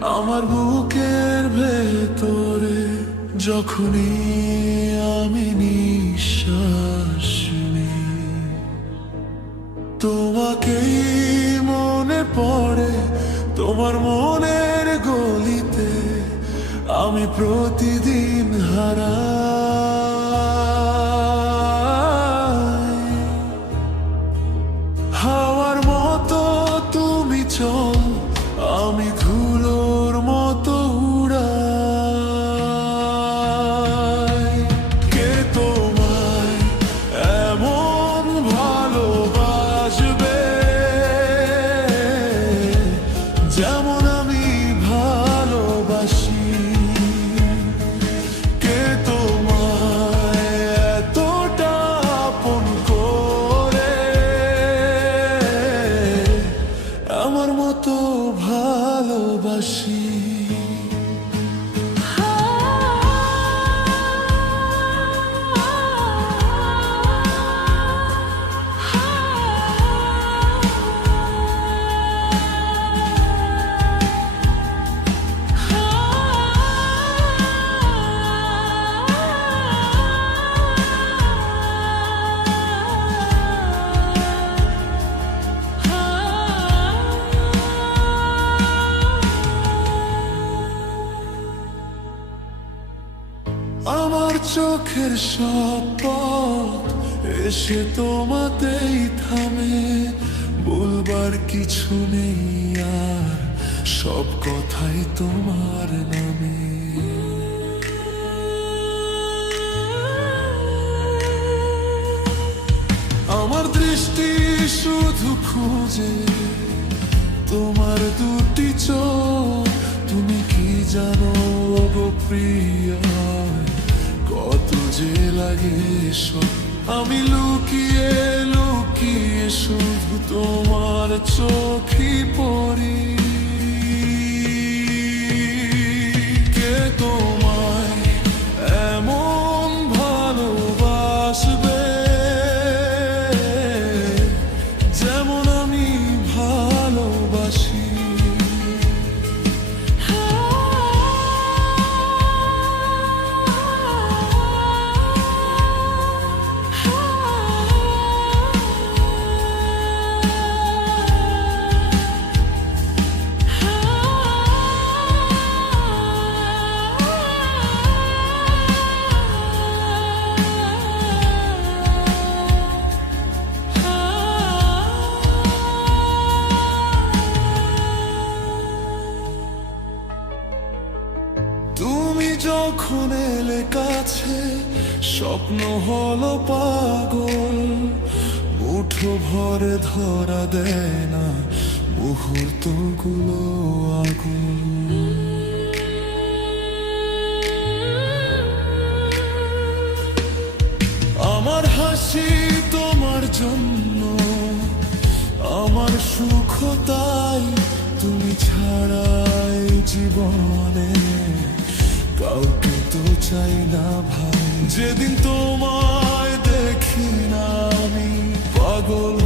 আমার বুকের ভেতরে যখনই আমি নিঃশ্বাস নিই, তোমাকেই মনে পড়ে। তোমার মনের গলিতে আমি প্রতিদিন হারাই। হাওয়ার মতো তুমি চল, আমি ধুলোর মতো উড়াই। কে তোমায় এমন ভালোবাসবে যেমন আমি ভালোবাসি? কে তোমায় এতটা আপন করে আমার মতো ভালোবাসি? আমার চোখের সব পথ এসে তোমাতেই থামে, বলবার কিছু নেই আর, সব কথাই তোমার নামে। আমার দৃষ্টি শুধু খুঁজে তোমার দুটি চোখ। তুমি কি জানো গো প্রিয়া, কত যে লাগে সব। আমি লুকিয়ে লুকিয়ে শুধু তোমার চোখই পড়ি। কে তোমায় এমন ভালোবাসবে যেমন আমি ভালোবাসি? তুমি যখন এলে কাছে, স্বপ্ন হলো পাগল। মুঠো ভরে ধরা দেয় না মুহূর্তগুলো আগুন। আমার হাসি তোমার জন্য, আমার সুখ তাই। তুমি ছাড়াই জীবনে কাউকে তো চাই না ভাই। যেদিন তোমায় দেখি না আমি পাগল